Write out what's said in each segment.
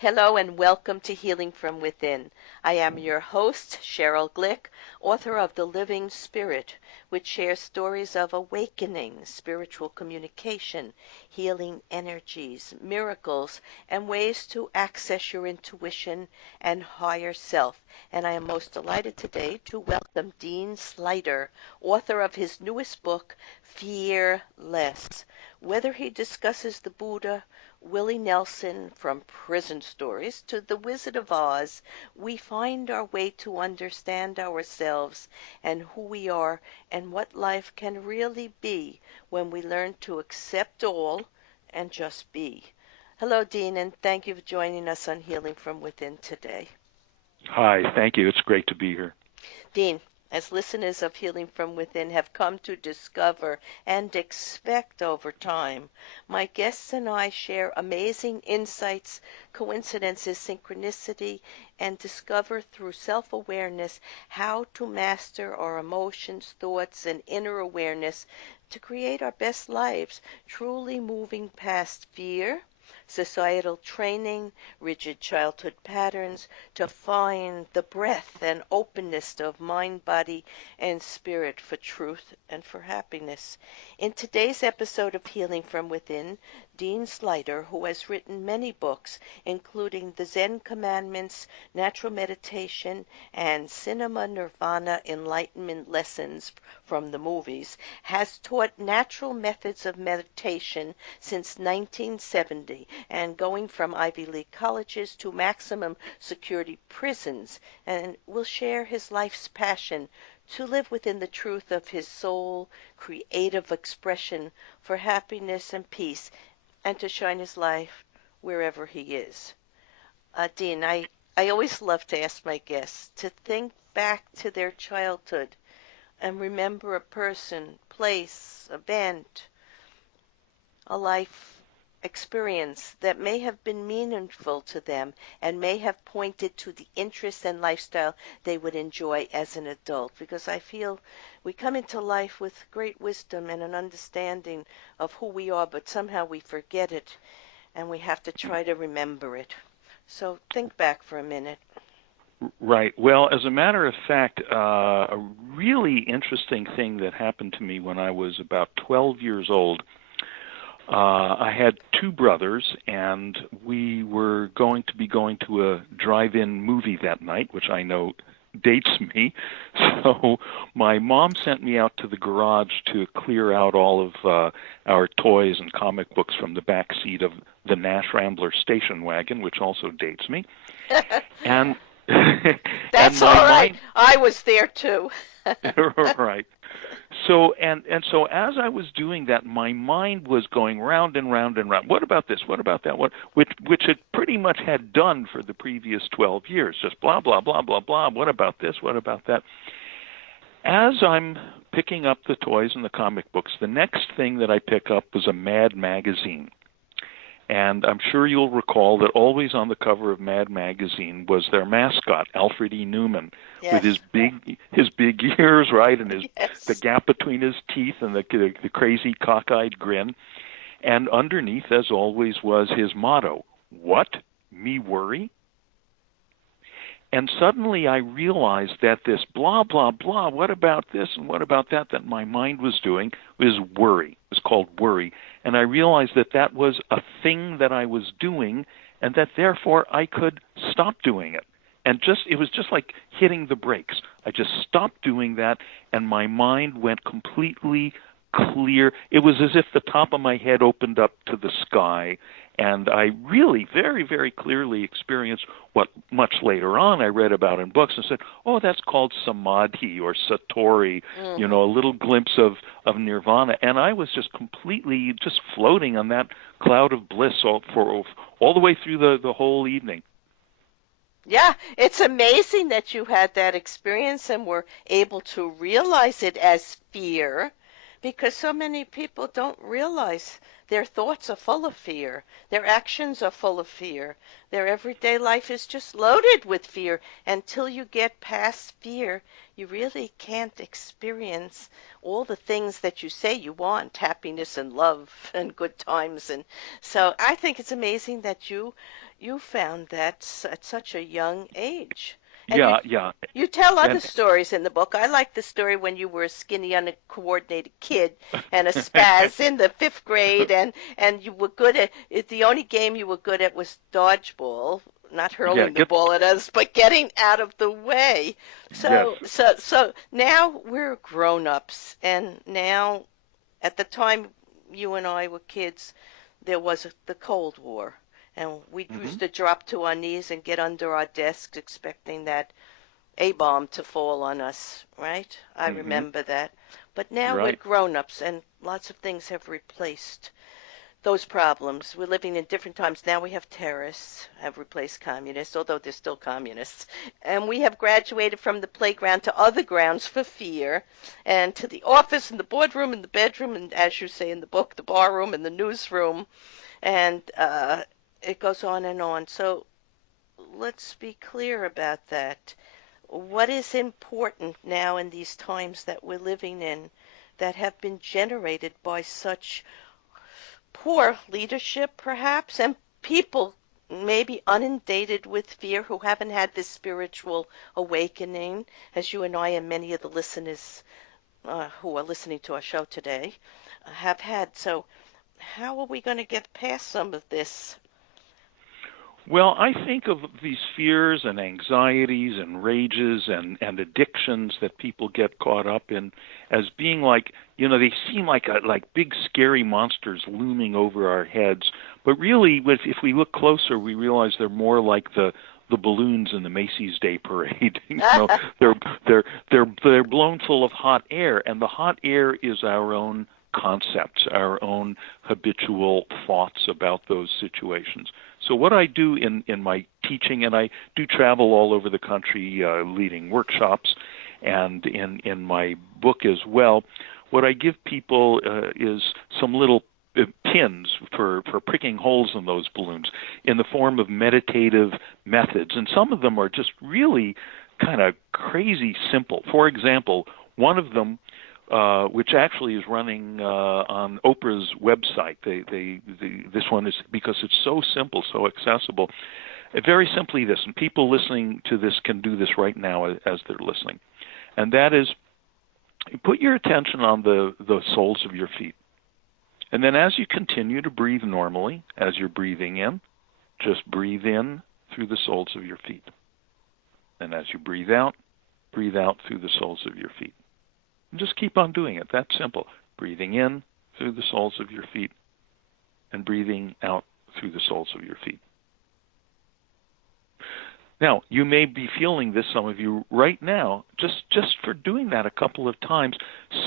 Hello and welcome to Healing from Within. I am your host, Sheryl Glick, author of The Living Spirit, which shares stories of awakening, spiritual communication, healing energies, miracles, and ways to access your intuition and higher self. And I am most delighted today to welcome Dean Sluyter, author of his newest book, Fearless. Whether he discusses the Buddha, Willie Nelson, from prison stories to The Wizard of Oz, we find our way to understand ourselves and who we are and what life can really be when we learn to accept all and just be. Hello, Dean, and thank you for joining us on Healing from Within today. Hi, thank you. It's great to be here. Dean, as listeners of Healing from Within have come to discover and expect over time, my guests and I share amazing insights, coincidences, synchronicity, and discover through self-awareness how to master our emotions, thoughts, and inner awareness to create our best lives, truly moving past fear, societal training, rigid childhood patterns, to find the breath and openness of mind, body, and spirit for truth and for happiness. In today's episode of Healing from Within, Dean Sluyter, who has written many books, including The Zen Commandments, Natural Meditation, and Cinema Nirvana Enlightenment Lessons from the movies, has taught natural methods of meditation since 1970 and going from Ivy League colleges to maximum security prisons, and will share his life's passion to live within the truth of his soul, creative expression for happiness and peace, and to shine his life wherever he is. Dean, I always love to ask my guests to think back to their childhood and remember a person, place, event, a life experience that may have been meaningful to them and may have pointed to the interests and lifestyle they would enjoy as an adult. Because I feel we come into life with great wisdom and an understanding of who we are, but somehow we forget it and we have to try to remember it. So think back for a minute. Right. Well, as a matter of fact, a really interesting thing that happened to me when I was about 12 years old, I had two brothers, and we were going to be going to a drive-in movie that night, which I know dates me. So my mom sent me out to the garage to clear out all of our toys and comic books from the back seat of the Nash Rambler station wagon, which also dates me. And That's all right. I was there too. Right. So so as I was doing that, my mind was going round and round and round. What about this? What about that? Which it pretty much had done for the previous 12 years. Just blah blah blah blah blah. What about this? What about that? As I'm picking up the toys and the comic books, the next thing that I pick up was a Mad magazine. And I'm sure you'll recall that always on the cover of Mad magazine was their mascot, Alfred E. Newman, yes, with his big ears, right, and yes, the gap between his teeth and the crazy cockeyed grin. And underneath, as always, was his motto, "What? Me worry?" And suddenly I realized that this blah, blah, blah, what about this and what about that my mind was doing was worry. It was called worry. And I realized that that was a thing that I was doing and that therefore I could stop doing it. And it was just like hitting the brakes. I just stopped doing that and my mind went completely clear. It was as if the top of my head opened up to the sky. And I really very, very clearly experienced what much later on I read about in books and said, oh, that's called samadhi or satori, mm-hmm. A little glimpse of nirvana. And I was just completely just floating on that cloud of bliss all the way through the whole evening. Yeah, it's amazing that you had that experience and were able to realize it as fear, because so many people don't realize their thoughts are full of fear. Their actions are full of fear. Their everyday life is just loaded with fear. Until you get past fear, you really can't experience all the things that you say you want, happiness and love and good times. And so I think it's amazing that you you found that at such a young age. And Yeah, yeah. you tell other And stories in the book. I like the story when you were a skinny, uncoordinated kid and a spaz in the fifth grade, and you were good at it. The only game you were good at was dodgeball, not yeah, hurling the ball at us, but getting out of the way. yes. So now we're grown-ups, and now at the time you and I were kids, there was the Cold War. And we Hmm. used to drop to our knees and get under our desks expecting that A bomb to fall on us, right? I Hmm. remember that. But now we're Right. grown-ups and lots of things have replaced those problems. We're living in different times. Now we have terrorists, have replaced communists, although they're still communists. And we have graduated from the playground to other grounds for fear, and to the office and the boardroom and the bedroom, and as you say in the book, the barroom and the newsroom, and it goes on and on. So let's be clear about that. What is important now in these times that we're living in that have been generated by such poor leadership, perhaps, and people maybe inundated with fear who haven't had this spiritual awakening, as you and I and many of the listeners who are listening to our show today have had. So, how are we going to get past some of this? Well, I think of these fears and anxieties and rages and addictions that people get caught up in as being like, they seem like big scary monsters looming over our heads. But really, if we look closer, we realize they're more like the balloons in the Macy's Day Parade. They're they're blown full of hot air, and the hot air is our own concepts, our own habitual thoughts about those situations. So what I do in my teaching, and I do travel all over the country leading workshops, and in my book as well, what I give people is some little pins for pricking holes in those balloons in the form of meditative methods. And some of them are just really kind of crazy simple. For example, one of them which actually is running on Oprah's website. This one is because it's so simple, so accessible. Very simply this, and people listening to this can do this right now as they're listening, and that is put your attention on the soles of your feet. And then as you continue to breathe normally, as you're breathing in, just breathe in through the soles of your feet. And as you breathe out through the soles of your feet. And just keep on doing it. That's simple. Breathing in through the soles of your feet and breathing out through the soles of your feet. Now, you may be feeling this, some of you, right now, just for doing that a couple of times,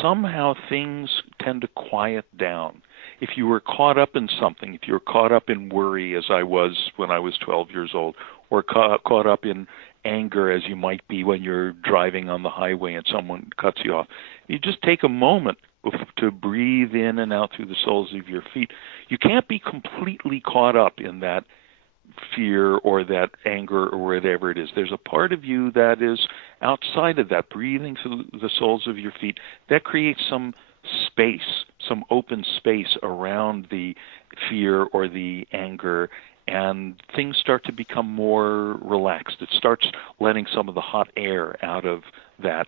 somehow things tend to quiet down. If you were caught up in something, if you were caught up in worry, as I was when I was 12 years old, or caught up in anger, as you might be when you're driving on the highway and someone cuts you off, you just take a moment to breathe in and out through the soles of your feet. You can't be completely caught up in that fear or that anger or whatever it is. There's a part of you that is outside of that, breathing through the soles of your feet. That creates some space, some open space around the fear or the anger, and things start to become more relaxed. It starts letting some of the hot air out of that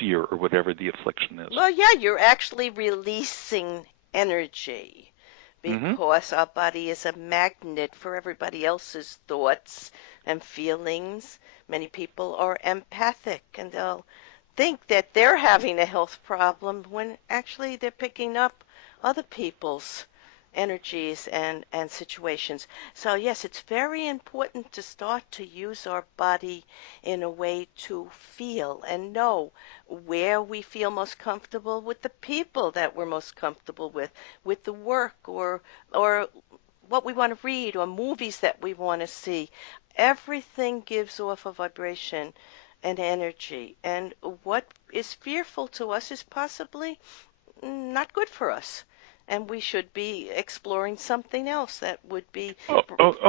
fear or whatever the affliction is. Well, yeah, you're actually releasing energy Mm-hmm. because our body is a magnet for everybody else's thoughts and feelings. Many people are empathic and they'll think that they're having a health problem when actually they're picking up other people's energies and situations. So yes, it's very important to start to use our body in a way to feel and know where we feel most comfortable with the people that we're most comfortable with the work or what we want to read or movies that we want to see. Everything gives off a vibration and energy. And what is fearful to us is possibly not good for us. And we should be exploring something else that would be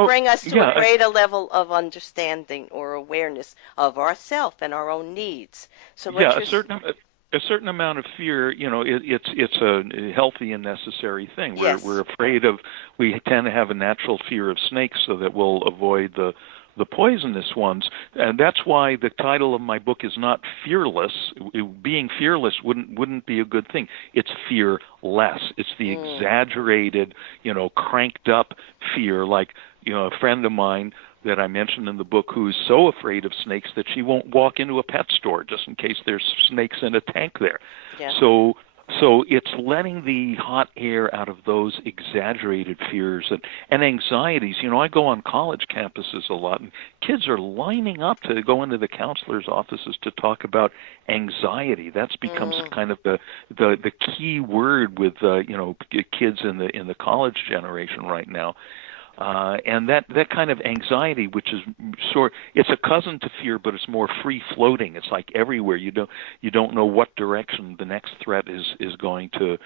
bring us to a Yeah. greater level of understanding or awareness of ourself and our own needs. So what Yeah, a you're certain a certain amount of fear, it's a healthy and necessary thing. We're Yes. afraid of. We tend to have a natural fear of snakes, so that we'll avoid the poisonous ones, and that's why the title of my book is not fearless. Being fearless wouldn't be a good thing. It's fearless. It's the exaggerated, cranked up fear. Like, a friend of mine that I mentioned in the book who's so afraid of snakes that she won't walk into a pet store just in case there's snakes in a tank there. Yeah. So it's letting the hot air out of those exaggerated fears and anxieties. I go on college campuses a lot, and kids are lining up to go into the counselor's offices to talk about anxiety. That's becomes kind of the key word with kids in the college generation right now. And that kind of anxiety, which is it's a cousin to fear, but it's more free floating. It's like everywhere. You don't know what direction the next threat is going to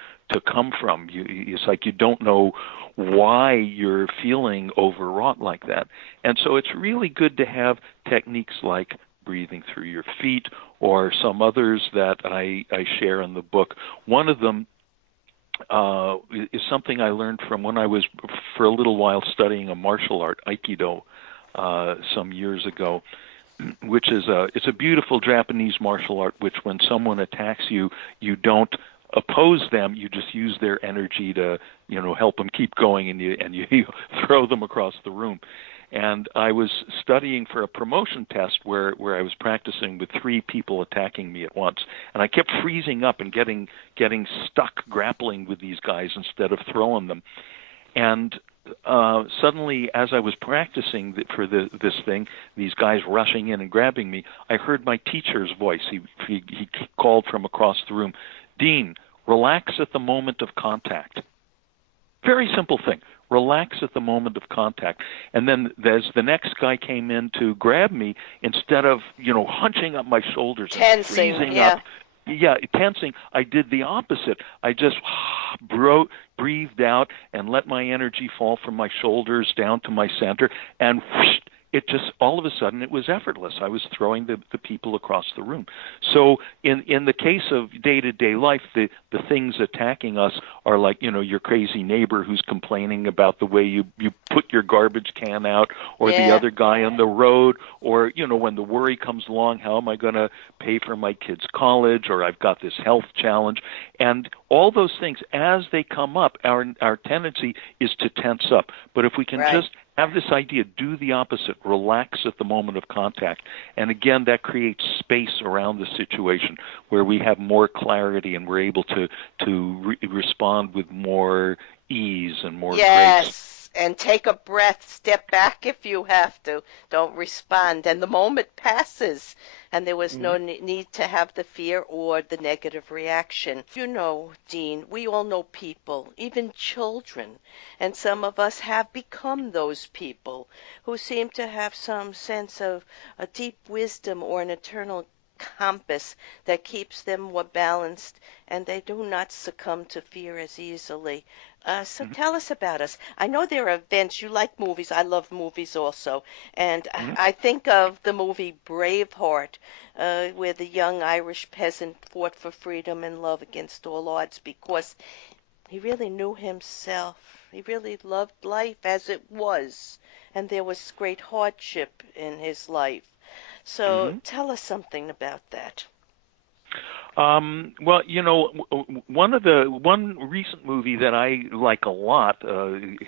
come from. It's like you don't know why you're feeling overwrought like that. And so it's really good to have techniques like breathing through your feet, or some others that I share in the book. One of them is something I learned from when I was for a little while studying a martial art, Aikido, some years ago, which is it's a beautiful Japanese martial art. Which, when someone attacks you, you don't oppose them. You just use their energy to help them keep going, and you throw them across the room. And I was studying for a promotion test where I was practicing with 3 people attacking me at once. And I kept freezing up and getting stuck grappling with these guys instead of throwing them. And suddenly, as I was practicing for this thing, these guys rushing in and grabbing me, I heard my teacher's voice. He called from across the room, "Dean, relax at the moment of contact." Very simple thing. Relax at the moment of contact. And then as the next guy came in to grab me, instead of, hunching up my shoulders and freezing up, tensing, I did the opposite. I just breathed out and let my energy fall from my shoulders down to my center, and whoosh, it just, all of a sudden, it was effortless. I was throwing the people across the room. So in the case of day-to-day life, the things attacking us are like, your crazy neighbor who's complaining about the way you put your garbage can out, or the other guy on the road, or, when the worry comes along, how am I going to pay for my kids' college, or I've got this health challenge. And all those things, as they come up, our tendency is to tense up. But if we can just have this idea, do the opposite, relax at the moment of contact. And again, that creates space around the situation where we have more clarity and we're able to respond with more ease and more grace. Yes, and take a breath, step back if you have to. Don't respond. And the moment passes, and there was no need to have the fear or the negative reaction. Dean, we all know people, even children, and some of us have become those people who seem to have some sense of a deep wisdom or an eternal compass that keeps them more balanced, and they do not succumb to fear as easily. So tell us about us. I know there are events. You like movies. I love movies also. And I think of the movie Braveheart, where the young Irish peasant fought for freedom and love against all odds because he really knew himself. He really loved life as it was. And there was great hardship in his life. So tell us something about that. Well, one recent movie that I like a lot,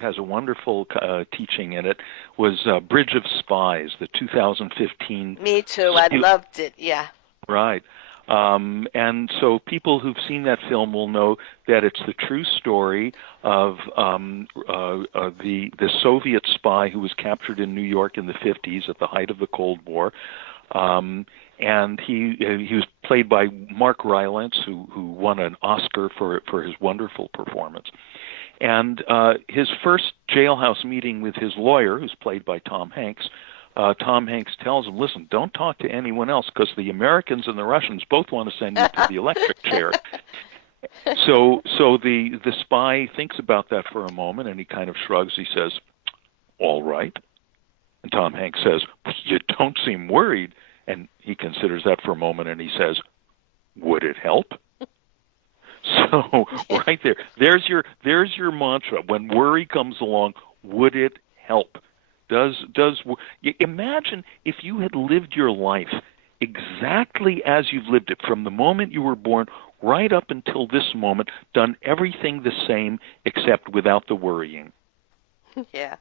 has a wonderful teaching in it, was Bridge of Spies, the 2015. Me too. I loved it. Yeah. Right. And so people who've seen that film will know that it's the true story of the Soviet spy who was captured in New York in the 50s at the height of the Cold War. And he was played by Mark Rylance, who won an Oscar for his wonderful performance. And his first jailhouse meeting with his lawyer, who's played by Tom Hanks tells him, listen, don't talk to anyone else because the Americans and the Russians both want to send you to the electric chair. So the spy thinks about that for a moment, and he kind of shrugs. He says, all right. And Tom Hanks says, you don't seem worried. And he considers that for a moment, and he says, Would it help? So right there, there's your mantra. When worry comes along, would it help? Imagine if you had lived your life exactly as you've lived it from the moment you were born right up until this moment, done everything the same except without the worrying. Yeah.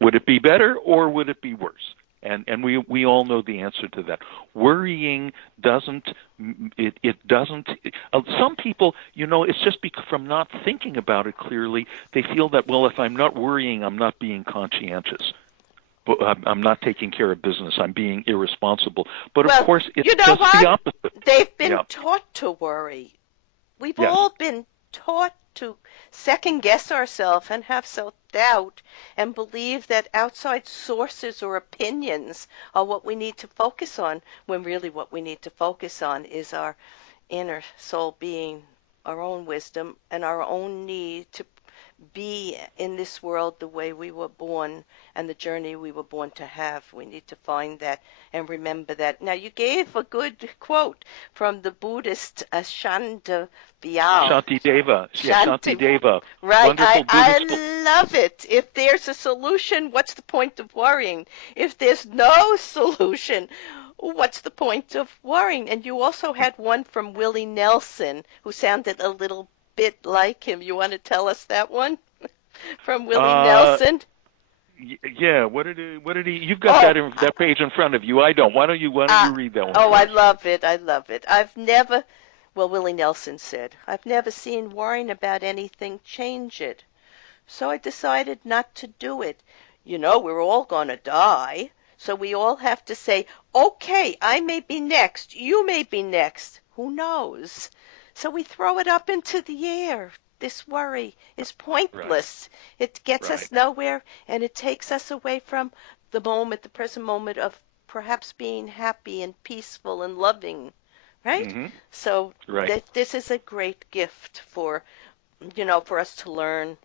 Would it be better or would it be worse? And we all know the answer to that. Worrying doesn't it doesn't. Some people, it's just from not thinking about it clearly. They feel that, well, if I'm not worrying, I'm not being conscientious. But I'm not taking care of business. I'm being irresponsible. But of Well, course, it's you know just the what? opposite. They've been Yeah. taught to worry. We've Yes. all been taught to second guess ourselves and have self-doubt and believe that outside sources or opinions are what we need to focus on, when really what we need to focus on is our inner soul being, our own wisdom, and our own need to be in this world the way we were born and the journey we were born to have. We need to find that and remember that. Now, you gave a good quote from the Buddhist Shantideva. Shantideva. Yeah, Shanti, Shantideva. right. Wonderful Buddhist. I love it. If there's a solution, what's the point of worrying? If there's no solution, what's the point of worrying? And you also had one from Willie Nelson, who sounded a little bit like him. You want to tell us that one from Willie Uh, Nelson? yeah. What did he? You've got Oh, that page in front of you. I don't. Why don't you read that one oh, for I us? love it. I love it. Well, Willie Nelson said, I've never seen worrying about anything change it. So I decided not to do it. We're all going to die. So we all have to say, okay, I may be next. You may be next. Who knows? So we throw it up into the air. This worry is Right. pointless. It gets Right. us nowhere, and it takes us away from the present moment of perhaps being happy and peaceful and loving, right? Mhm. So Right. this is a great gift for us to learn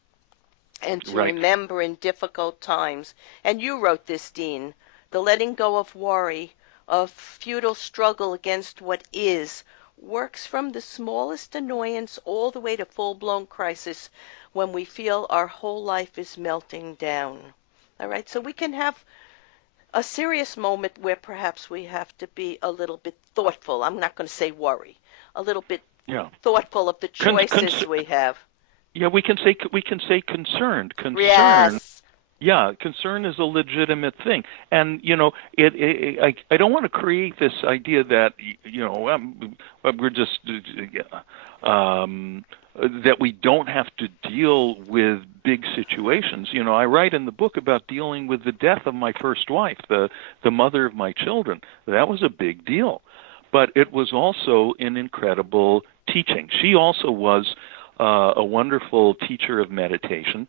and to Right. remember in difficult times. And you wrote this, Dean, the letting go of worry, of futile struggle against what is, works from the smallest annoyance all the way to full-blown crisis when we feel our whole life is melting down. All right, so we can have a serious moment where perhaps we have to be a little bit thoughtful. I'm not going to say worry, a little bit Yeah. thoughtful of the Con- choices cons- we have. yeah. We can say concerned. Concern. Yes. Yeah, concern is a legitimate thing, and I don't want to create this idea that we're just that we don't have to deal with big situations. I write in the book about dealing with the death of my first wife, the mother of my children. That was a big deal, but it was also an incredible teaching. She also was a wonderful teacher of meditation.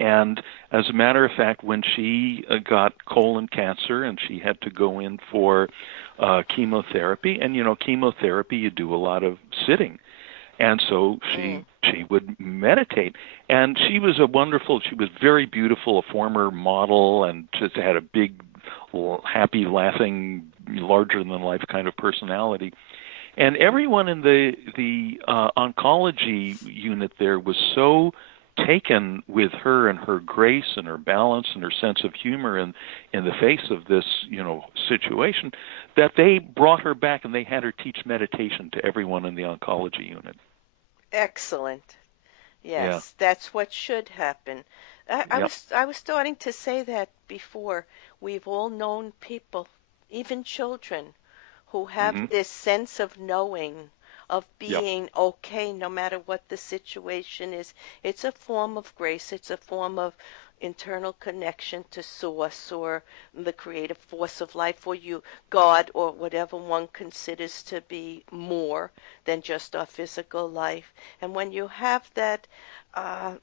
And as a matter of fact, when she got colon cancer and she had to go in for chemotherapy, and chemotherapy, you do a lot of sitting, and so Mm. she would meditate. And she was very beautiful, a former model, and just had a big, happy, laughing, larger than life kind of personality. And everyone in the oncology unit there was so taken with her and her grace and her balance and her sense of humor in the face of this, situation, that they brought her back and they had her teach meditation to everyone in the oncology unit. Excellent. Yeah. Yes, that's what should happen. Yep. I was starting to say that before. We've all known people, even children, who have Mhm. this sense of knowing, of Yep. being okay no matter what the situation is. It's a form of grace. It's a form of internal connection to source or the creative force of life or God, or whatever one considers to be more than just our physical life. And when you have that, uh,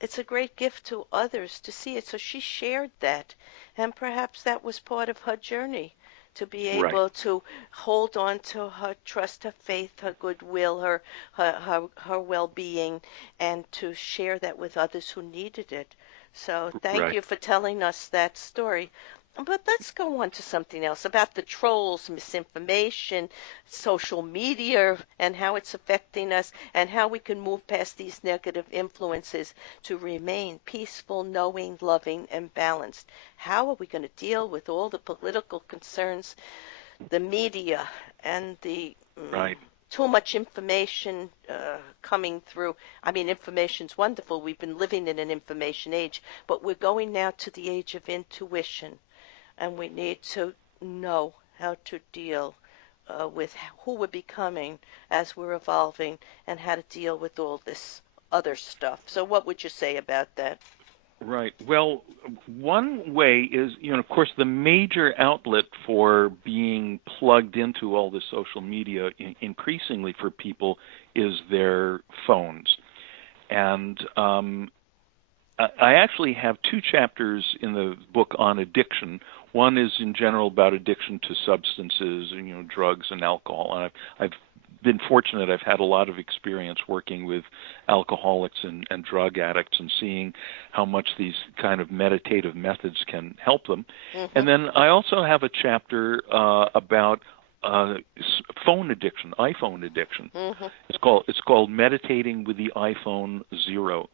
it's a great gift to others to see it. So she shared that, and perhaps that was part of her journey, to be Right. able to hold on to her trust, her faith, her goodwill, her well-being, and to share that with others who needed it. So thank Right. you for telling us that story. But let's go on to something else about the trolls, misinformation, social media, and how it's affecting us, and how we can move past these negative influences to remain peaceful, knowing, loving, and balanced. How are we going to deal with all the political concerns, the media, and the Right. too much information coming through? I mean, information's wonderful. We've been living in an information age, but we're going now to the age of intuition, and we need to know how to deal with who we're becoming as we're evolving, and how to deal with all this other stuff. So, what would you say about that? Right. Well, one way is, of course, the major outlet for being plugged into all this social media increasingly for people is their phones. And I actually have two chapters in the book on addiction. One is in general about addiction to substances, drugs and alcohol. And I've been fortunate. I've had a lot of experience working with alcoholics and drug addicts and seeing how much these kind of meditative methods can help them. Mm-hmm. And then I also have a chapter about phone addiction, iPhone addiction. Mm-hmm. It's called Meditating with the iPhone Zero.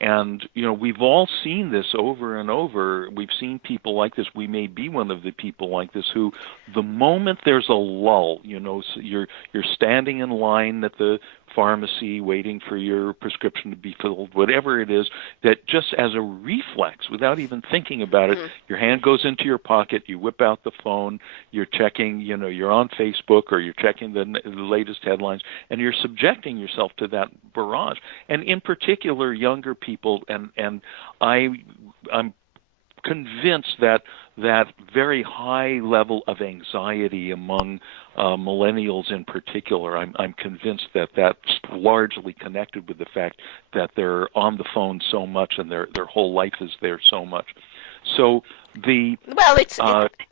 And, we've all seen this over and over. We've seen people like this. We may be one of the people like this who, the moment there's a lull, so you're standing in line at the pharmacy waiting for your prescription to be filled, whatever it is, that just as a reflex, without even thinking about it, your hand goes into your pocket, you whip out the phone, you're checking, you're on Facebook or you're checking the latest headlines, and you're subjecting yourself to that barrage. And in particular, younger people, and I'm convinced that very high level of anxiety among millennials in particular, I'm convinced that that's largely connected with the fact that they're on the phone so much and their whole life is there so much. So Well,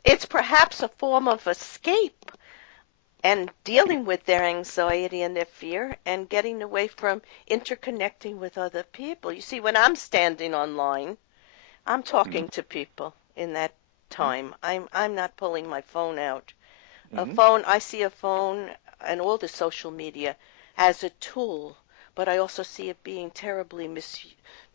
it's perhaps a form of escape and dealing with their anxiety and their fear and getting away from interconnecting with other people. You see, when I'm standing online, I'm talking to people in that time. I'm not pulling my phone out. A phone, I see a phone and all the social media as a tool, but I also see it being terribly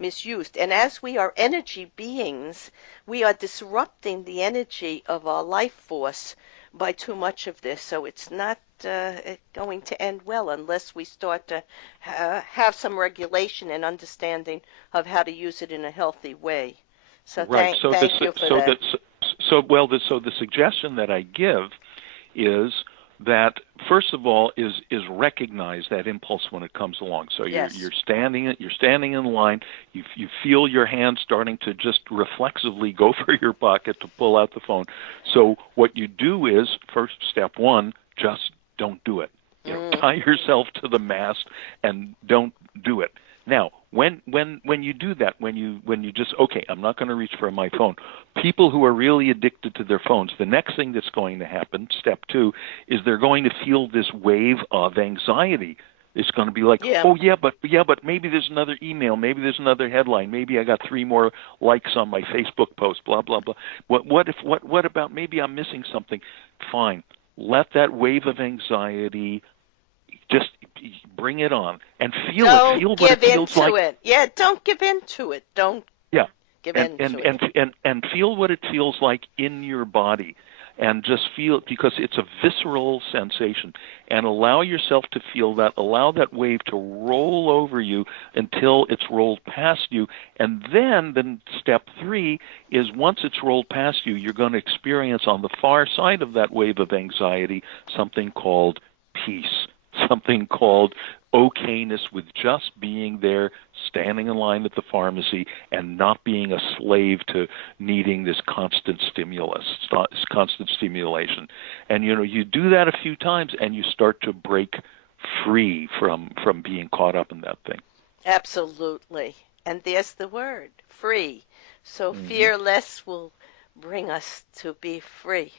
misused. And as we are energy beings, we are disrupting the energy of our life force by too much of this. So it's not going to end well unless we start to have some regulation and understanding of how to use it in a healthy way. So right. thank you for that. So the suggestion that I give is that first of all is recognize that impulse when it comes along. So Yes. you're standing in line, you feel your hand starting to just reflexively go for your pocket to pull out the phone. So what you do is, first step one, just don't do it. Tie yourself to the mast and don't do it. Now, when you do that, when you just, okay, I'm not going to reach for my phone. People who are really addicted to their phones, the next thing that's going to happen, step two, is they're going to feel this wave of anxiety. It's going to be like, oh yeah, but maybe there's another email, maybe there's another headline, maybe I got 3 more likes on my Facebook post, blah blah blah. What about maybe I'm missing something? Fine, let that wave of anxiety just bring it on and feel it. Feel what it feels like. It. Yeah, don't give in to it. Don't Yeah, give and in and to it. and feel what it feels like in your body, and just feel it because it's a visceral sensation. And allow yourself to feel that. Allow that wave to roll over you until it's rolled past you. And then step 3 is once it's rolled past you, you're going to experience on the far side of that wave of anxiety something called peace. Something called okayness with just being there, standing in line at the pharmacy, and not being a slave to needing this constant stimulus, this constant stimulation. And you do that a few times, and you start to break free from being caught up in that thing. Absolutely. And there's the word, free. So fearless will bring us to be free.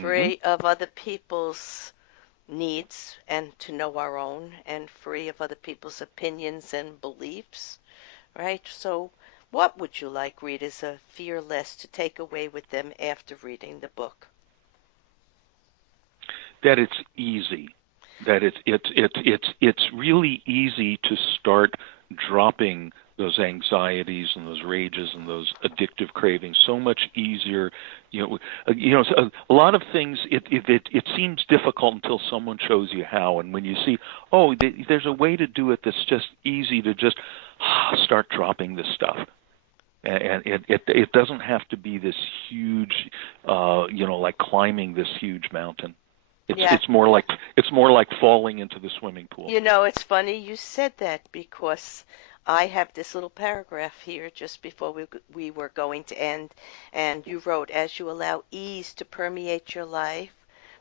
Free of other people's needs and to know our own, and free of other people's opinions and beliefs, right? So What would you like readers of Fearless to take away with them after reading the book? That it's easy. That it's really easy to start dropping those anxieties and those rages and those addictive cravings. So much easier, a lot of things. It seems difficult until someone shows you how, and when you see, oh, there's a way to do it that's just easy to just start dropping this stuff. And it doesn't have to be this huge, like climbing this huge mountain. Yeah. It's more like falling into the swimming pool. It's funny you said that because I have this little paragraph here just before we were going to end, and you wrote, as you allow ease to permeate your life,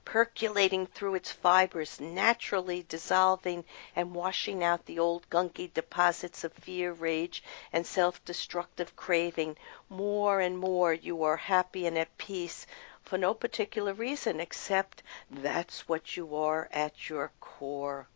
percolating through its fibers, naturally dissolving and washing out the old gunky deposits of fear, rage, and self-destructive craving, more and more you are happy and at peace for no particular reason except that's what you are at your core.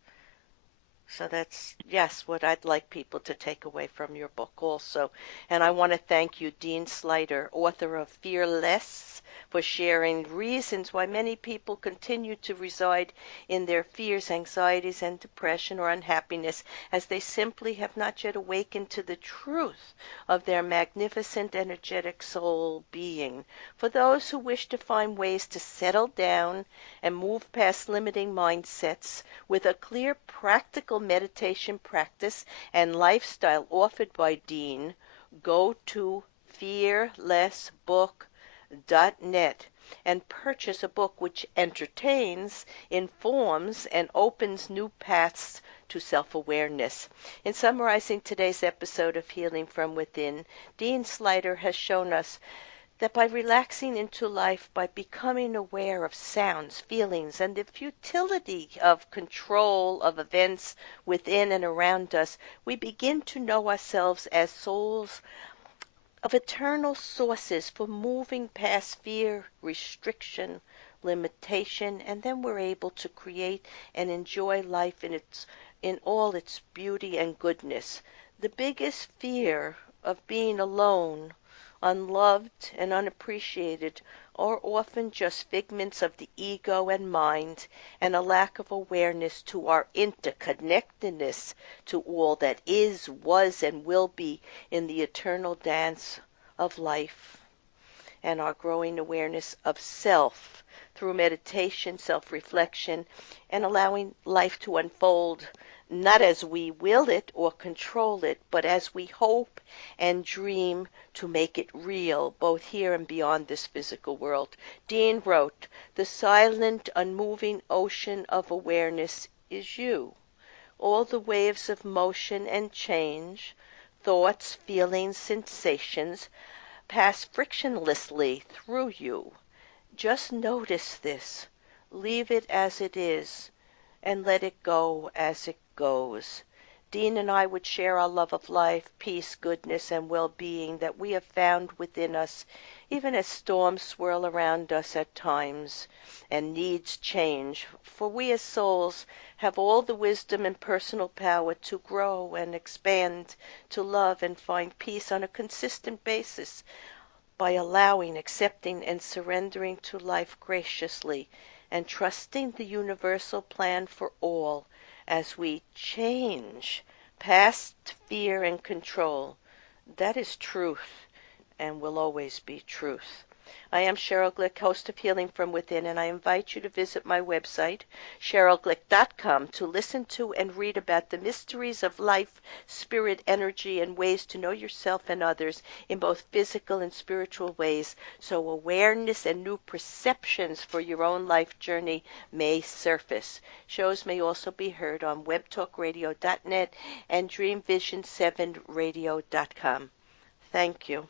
So that's, yes, what I'd like people to take away from your book also. And I want to thank you, Dean Sluyter, author of Fearless, for sharing reasons why many people continue to reside in their fears, anxieties, and depression or unhappiness, as they simply have not yet awakened to the truth of their magnificent, energetic soul being. For those who wish to find ways to settle down and move past limiting mindsets, with a clear, practical meditation practice and lifestyle offered by Dean, go to fearlessbook.net and purchase a book which entertains, informs, and opens new paths to self-awareness. In summarizing today's episode of Healing from Within, Dean Sluyter has shown us that by relaxing into life, by becoming aware of sounds, feelings, and the futility of control of events within and around us, we begin to know ourselves as souls of eternal sources for moving past fear, restriction, limitation, and then we're able to create and enjoy life in all its beauty and goodness. The biggest fear of being alone, unloved, and unappreciated are often just figments of the ego and mind, and a lack of awareness to our interconnectedness to all that is, was, and will be in the eternal dance of life, and our growing awareness of self through meditation, self-reflection, and allowing life to unfold not as we will it or control it, but as we hope and dream to make it real, both here and beyond this physical world. Dean wrote, "The silent, unmoving ocean of awareness is you. All the waves of motion and change, thoughts, feelings, sensations, pass frictionlessly through you. Just notice this, leave it as it is, and let it go as it goes." Dean and I would share our love of life, peace, goodness, and well-being that we have found within us, even as storms swirl around us at times and needs change, for we as souls have all the wisdom and personal power to grow and expand, to love and find peace on a consistent basis by allowing, accepting, and surrendering to life graciously, and trusting the universal plan for all as we change past fear and control. That is truth and will always be truth. I am Sheryl Glick, host of Healing from Within, and I invite you to visit my website, SherylGlick.com, to listen to and read about the mysteries of life, spirit, energy, and ways to know yourself and others in both physical and spiritual ways, so awareness and new perceptions for your own life journey may surface. Shows may also be heard on webtalkradio.net and dreamvision7radio.com. Thank you.